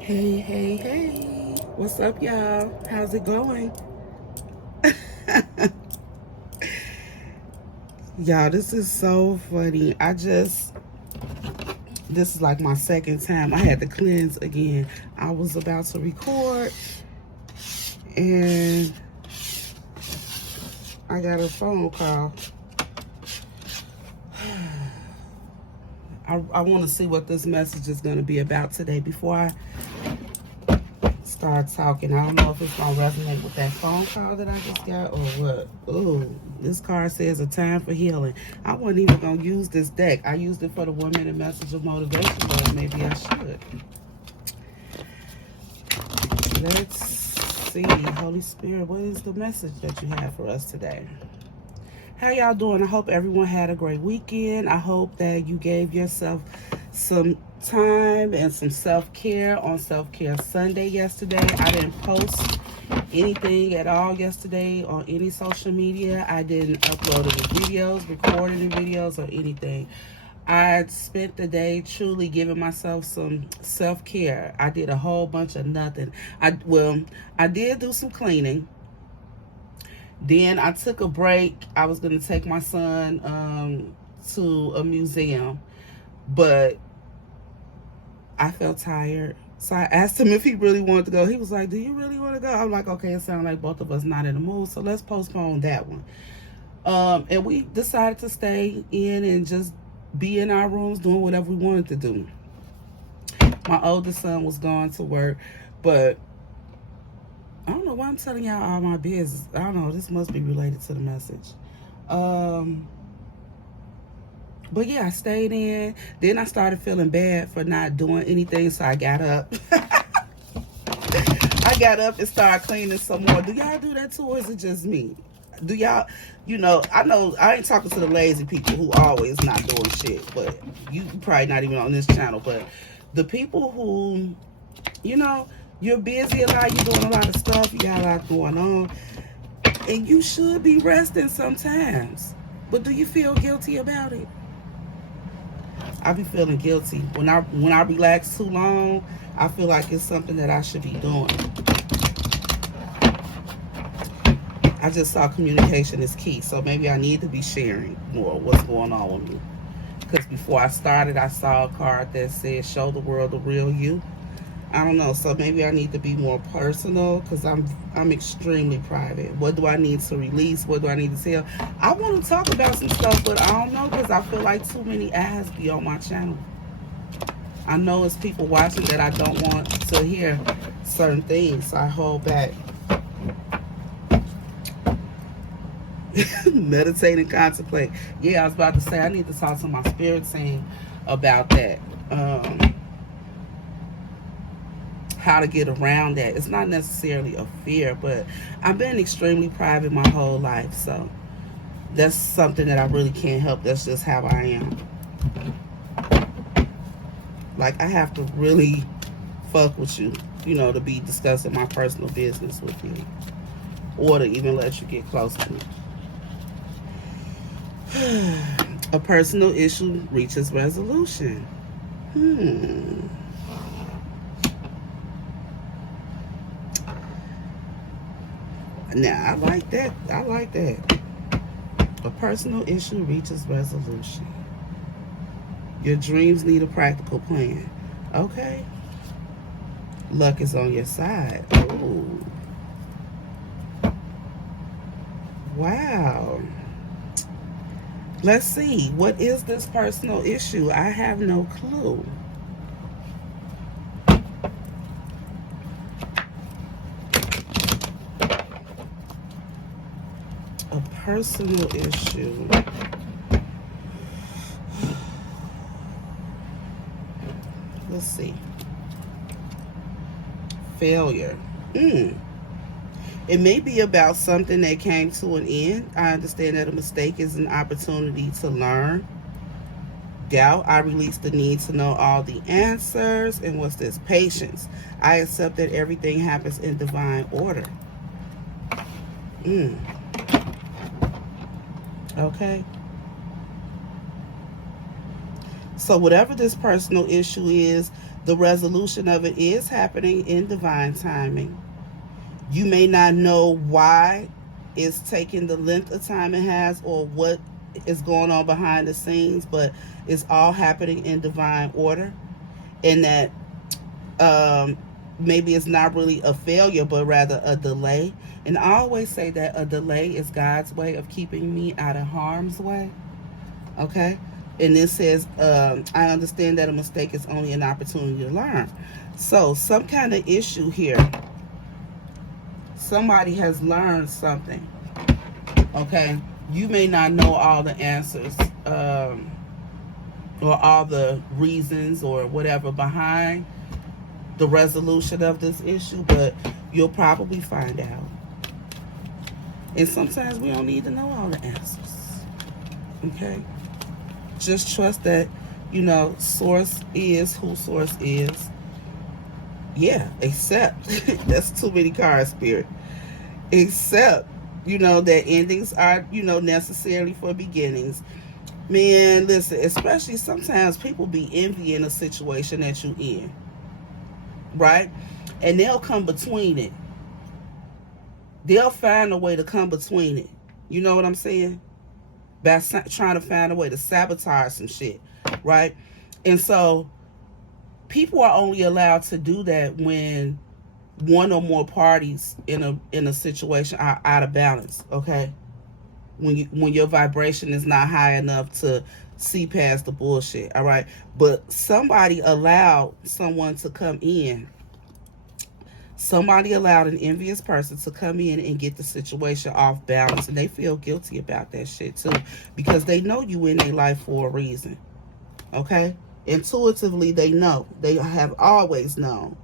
Hey, hey, hey. What's up, y'all? How's it going? Y'all, this is so funny. This is like my second time. I had to cleanse again. I was about to record and I got a phone call. I want to see what this message is going to be about today before I start talking. I don't know if it's gonna resonate with that phone call that I just got or what. Ooh, this card says a time for healing. I wasn't even gonna use this deck. I used it for the 1 minute message of motivation, but maybe I should. Let's see. Holy Spirit, what is the message that you have for us today? How y'all doing? I hope everyone had a great weekend. I hope that you gave yourself some time and some self-care on Self-Care Sunday yesterday. I didn't post anything at all yesterday on any social media. I didn't upload any videos, recorded any videos, or anything. I spent the day truly giving myself some self-care. I did a whole bunch of nothing. I did do some cleaning. Then I took a break. I was going to take my son to a museum, but I felt tired. So I asked him if he really wanted to go. He was like, do you really want to go? I'm like, okay, it sounds like both of us not in the mood, so let's postpone that one. And we decided to stay in and just be in our rooms doing whatever we wanted to do. My oldest son was going to work, but I don't know why I'm telling y'all all my business. I don't know. This must be related to the message. But yeah, I stayed in. Then I started feeling bad for not doing anything, so I got up. I got up and started cleaning some more. Do y'all do that too, or is it just me? Do y'all, I know I ain't talking to the lazy people who always not doing shit, but you probably not even on this channel, but the people who, you know, you're busy a lot, you're doing a lot of stuff, you got a lot going on, and you should be resting sometimes. But do you feel guilty about it? I be feeling guilty when I relax too long. I feel like it's something that I should be doing. I just saw communication is key, so maybe I need to be sharing more what's going on with me. Because before I started, I saw a card that said "Show the world the real you." I don't know, so maybe I need to be more personal because I'm extremely private. What do I need to release? What do I need to tell? I want to talk about some stuff, but I don't know because I feel like too many eyes be on my channel. I know it's people watching that I don't want to hear certain things, so I hold back. Meditate and contemplate. Yeah, I was about to say I need to talk to my spirit team about that. How to get around that. It's not necessarily a fear, but I've been extremely private my whole life, so that's something that I really can't help. That's just how I am. Like, I have to really fuck with you, to be discussing my personal business with you, or to even let you get close to me. A personal issue reaches resolution. Now, I like that. I like that. A personal issue reaches resolution. Your dreams need a practical plan. Okay. Luck is on your side. Ooh. Wow. Let's see. What is this personal issue? I have no clue. A personal issue. Let's see. Failure. It may be about something that came to an end. I understand that a mistake is an opportunity to learn. Doubt. I release the need to know all the answers. And what's this? Patience. I accept that everything happens in divine order. Okay. So whatever this personal issue is, the resolution of it is happening in divine timing. You may not know why it's taking the length of time it has or what is going on behind the scenes, but it's all happening in divine order. And that maybe it's not really a failure, but rather a delay. And I always say that a delay is God's way of keeping me out of harm's way. Okay? And it says, I understand that a mistake is only an opportunity to learn. So, some kind of issue here. Somebody has learned something. Okay? You may not know all the answers or all the reasons or whatever behind the resolution of this issue, but you'll probably find out. And sometimes we don't need to know all the answers. Okay? Just trust that, source is who source is. Yeah, except, that's too many cards, Spirit. Except, that endings are, necessarily for beginnings. Man, listen, especially sometimes people be envying a situation that you in. Right? And they'll come between it. They'll find a way to come between it. You know what I'm saying? By trying to find a way to sabotage some shit. Right? And so people are only allowed to do that when one or more parties in a situation are out of balance. Okay? When your vibration is not high enough to see past the bullshit. All right? But somebody allowed someone to come in. Somebody allowed an envious person to come in and get the situation off balance, and they feel guilty about that shit too, because they know you in their life for a reason. Okay? Intuitively, they know. They have always known.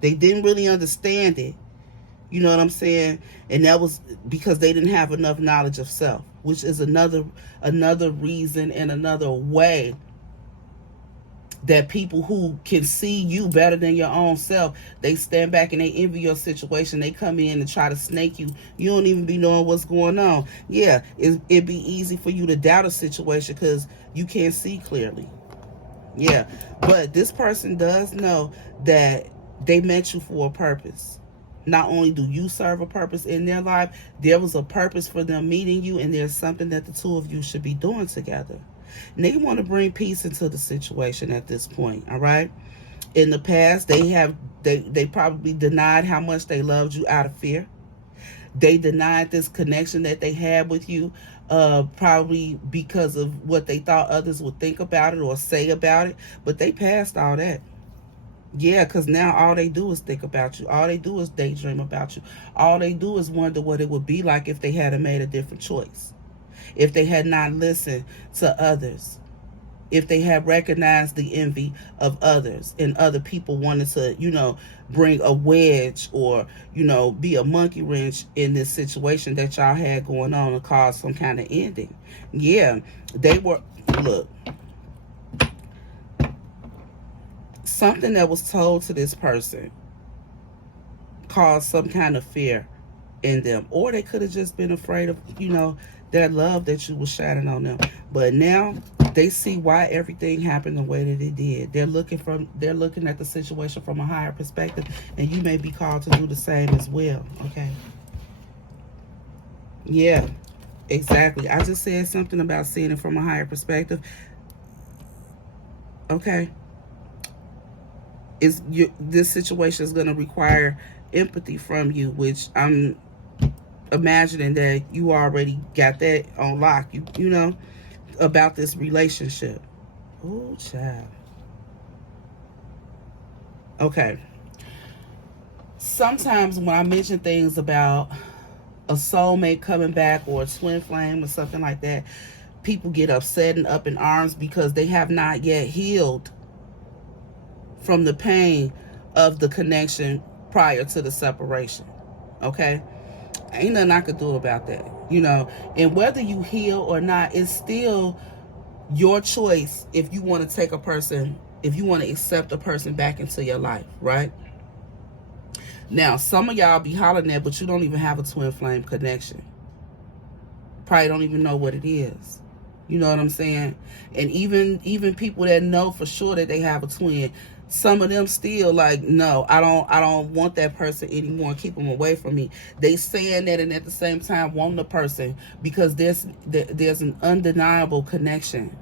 They didn't really understand it. You know what I'm saying? And that was because they didn't have enough knowledge of self, which is another reason and another way that people who can see you better than your own self, they stand back and they envy your situation. They come in and try to snake you. You don't even be knowing what's going on. Yeah, it'd be easy for you to doubt a situation because you can't see clearly. Yeah, but this person does know that they meant you for a purpose. Not only do you serve a purpose in their life, there was a purpose for them meeting you, and there's something that the two of you should be doing together. And they want to bring peace into the situation at this point, all right? In the past, they probably denied how much they loved you out of fear. They denied this connection that they had with you, probably because of what they thought others would think about it or say about it. But they passed all that. Yeah, because now all they do is think about you. All they do is daydream about you. All they do is wonder what it would be like if they had made a different choice. If they had not listened to others. If they had recognized the envy of others and other people wanted to, bring a wedge or, be a monkey wrench in this situation that y'all had going on and cause some kind of ending. Yeah, they were, look. Something that was told to this person caused some kind of fear in them. Or they could have just been afraid of, that love that you were shining on them. But now they see why everything happened the way that it did. They're looking at the situation from a higher perspective, and you may be called to do the same as well. Okay. Yeah, exactly. I just said something about seeing it from a higher perspective. Okay. This situation is going to require empathy from you, which I'm imagining that you already got that on lock, you know, about this relationship. Oh, child. Okay. Sometimes when I mention things about a soulmate coming back or a twin flame or something like that, people get upset and up in arms because they have not yet healed from the pain of the connection prior to the separation. Okay? Ain't nothing I could do about that, and whether you heal or not, it's still your choice if you want to take a person, if you want to accept a person back into your life, right? Now, some of y'all be hollering at, but you don't even have a twin flame connection. Probably don't even know what it is. You know what I'm saying? And even people that know for sure that they have a twin, some of them still like, no, I don't want that person anymore. Keep them away from me. They saying that and at the same time want the person because there's an undeniable connection.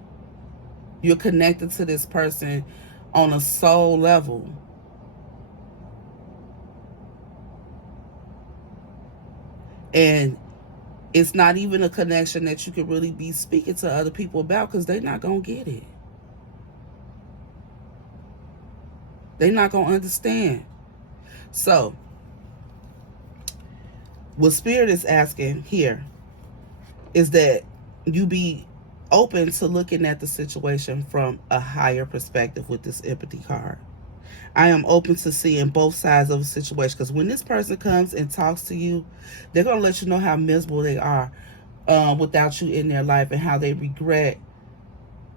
You're connected to this person on a soul level. And it's not even a connection that you can really be speaking to other people about because they're not going to get it. They're not going to understand. So, what Spirit is asking here is that you be open to looking at the situation from a higher perspective with this empathy card. I am open to seeing both sides of the situation because when this person comes and talks to you, they're going to let you know how miserable they are without you in their life and how they regret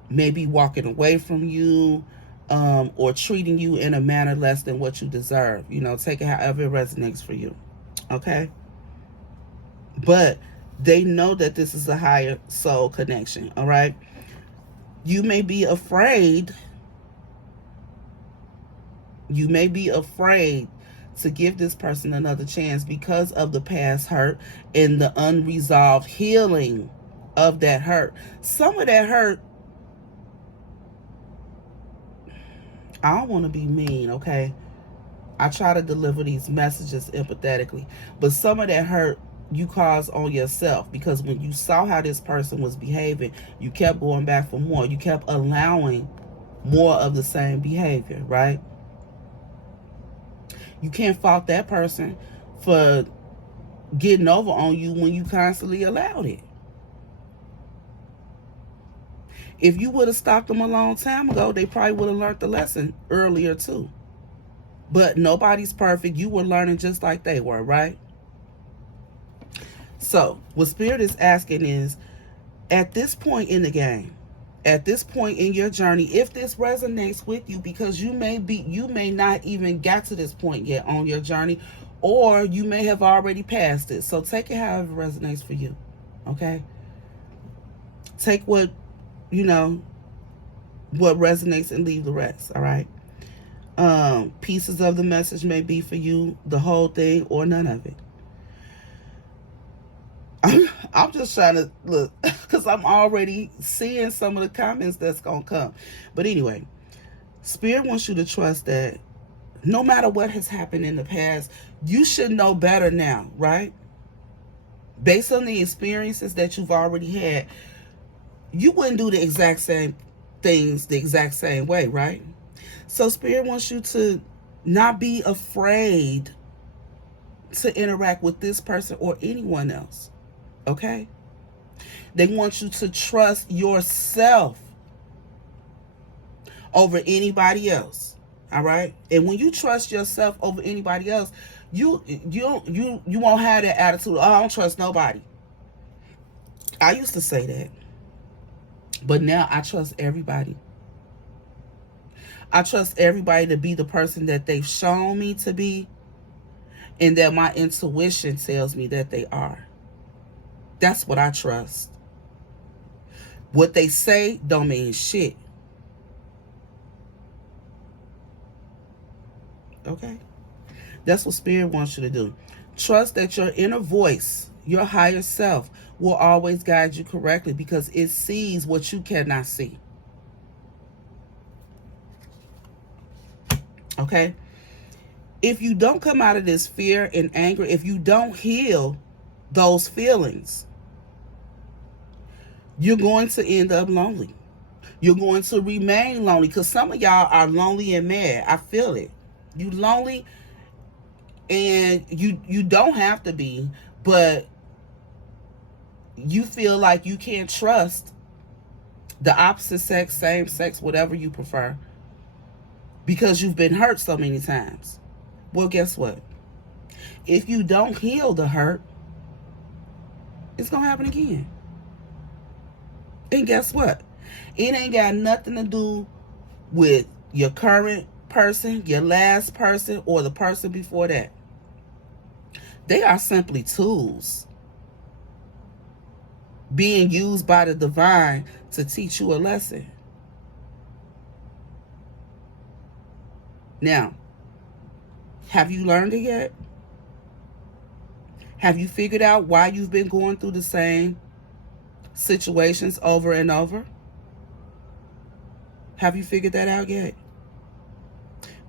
maybe walking away from you or treating you in a manner less than what you deserve. You know, take it however it resonates for you. Okay? But they know that this is a higher soul connection. All right? You may be afraid. You may be afraid to give this person another chance because of the past hurt and the unresolved healing of that hurt. Some of that hurt, I don't want to be mean, okay? I try to deliver these messages empathetically, but some of that hurt you caused on yourself because when you saw how this person was behaving, you kept going back for more. You kept allowing more of the same behavior, right? You can't fault that person for getting over on you when you constantly allowed it. If you would have stopped them a long time ago, they probably would have learned the lesson earlier too. But nobody's perfect. You were learning just like they were, right? So, what Spirit is asking is, at this point in the game, at this point in your journey, if this resonates with you, because you may not even got to this point yet on your journey, or you may have already passed it. So take it however it resonates for you. Okay? Take what resonates and leave the rest. All right? Pieces of the message may be for you, the whole thing, or none of it. I'm just trying to look because I'm already seeing some of the comments that's going to come. But anyway, Spirit wants you to trust that no matter what has happened in the past, you should know better now, right? Based on the experiences that you've already had, you wouldn't do the exact same things the exact same way, right? So Spirit wants you to not be afraid to interact with this person or anyone else. Okay? They want you to trust yourself over anybody else. All right? And when you trust yourself over anybody else, you won't have that attitude, oh, I don't trust nobody. I used to say that. But now I trust everybody. I trust everybody to be the person that they've shown me to be and that my intuition tells me that they are. That's what I trust. What they say don't mean shit. Okay? That's what Spirit wants you to do. Trust that your inner voice, your higher self, will always guide you correctly because it sees what you cannot see. Okay? If you don't come out of this fear and anger, if you don't heal those feelings, you're going to end up lonely. You're going to remain lonely because some of y'all are lonely and mad. I feel it. You lonely and you don't have to be, but you feel like you can't trust the opposite sex, same sex, whatever you prefer, because you've been hurt so many times. Well, guess what? If you don't heal the hurt, it's going to happen again. And guess what? It ain't got nothing to do with your current person, your last person, or the person before that. They are simply tools. being used by the divine to teach you a lesson. Now, have you learned it yet? Have you figured out why you've been going through the same situations over and over? Have you figured that out yet?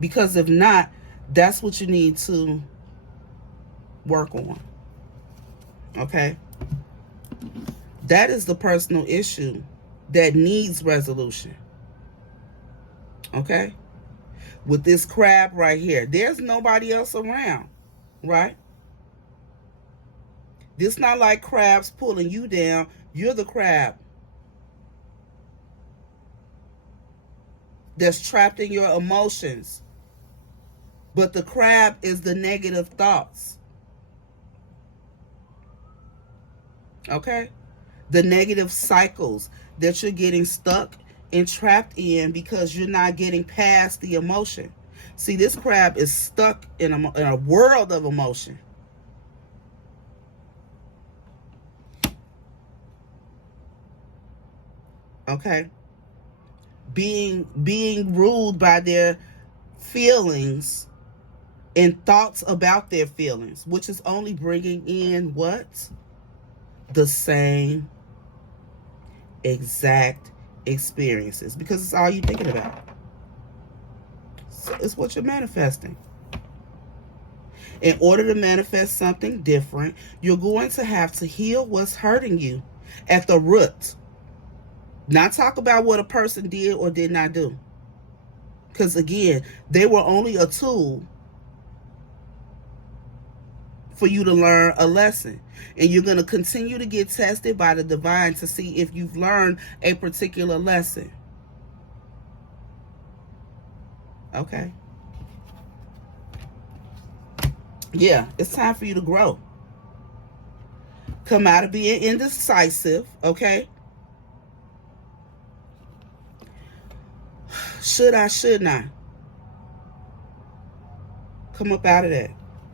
Because if not, that's what you need to work on. Okay? That is the personal issue that needs resolution. Okay? With this crab right here, there's nobody else around, right? This not like crabs pulling you down. You're the crab that's trapped in your emotions. But the crab is the negative thoughts. Okay? The negative cycles that you're getting stuck and trapped in because you're not getting past the emotion. See, this crab is stuck in a world of emotion. Okay? Being ruled by their feelings and thoughts about their feelings, which is only bringing in what? The same exact experiences, because it's all you're thinking about. So it's what you're manifesting. In order to manifest something different, you're going to have to heal what's hurting you at the root. Not talk about what a person did or did not do. Because again, they were only a tool for you to learn a lesson. And you're going to continue to get tested by the divine to see if you've learned a particular lesson. Okay? Yeah, it's time for you to grow. Come out of being indecisive, okay? Should I, should not? Come up out of that,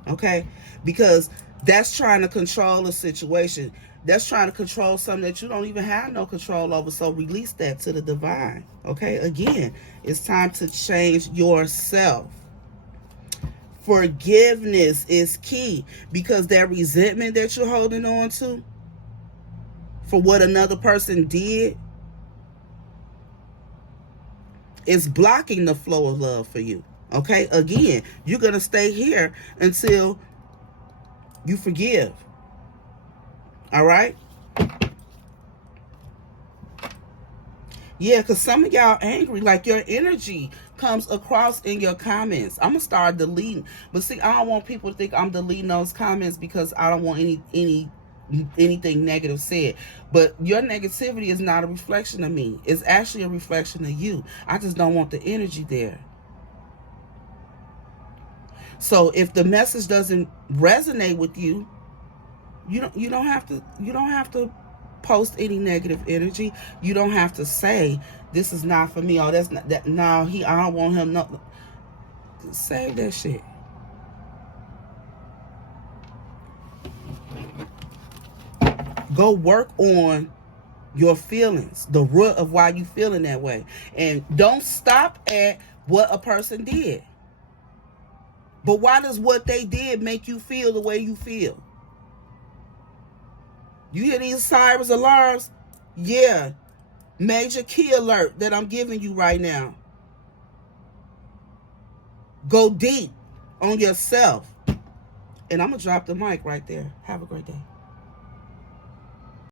okay? Because that's trying to control a situation. That's trying to control something that you don't even have no control over. So release that to the divine, okay? Again, it's time to change yourself. Forgiveness is key, because that resentment that you're holding on to for what another person did is blocking the flow of love for you. Okay? Again, you're going to stay here until you forgive. All right? Yeah, because some of y'all angry, like your energy comes across in your comments. I'm going to start deleting. But see, I don't want people to think I'm deleting those comments because I don't want anything negative said. But your negativity is not a reflection of me. It's actually a reflection of you. I just don't want the energy there. So if the message doesn't resonate with you, you don't have to post any negative energy. You don't have to say this is not for me, or that's not that. No, I don't want him. No, save that shit. Go work on your feelings, the root of why you feeling that way, and don't stop at what a person did. But why does what they did make you feel the way you feel? You hear these sirens alarms? Yeah. Major key alert that I'm giving you right now. Go deep on yourself. And I'm going to drop the mic right there. Have a great day.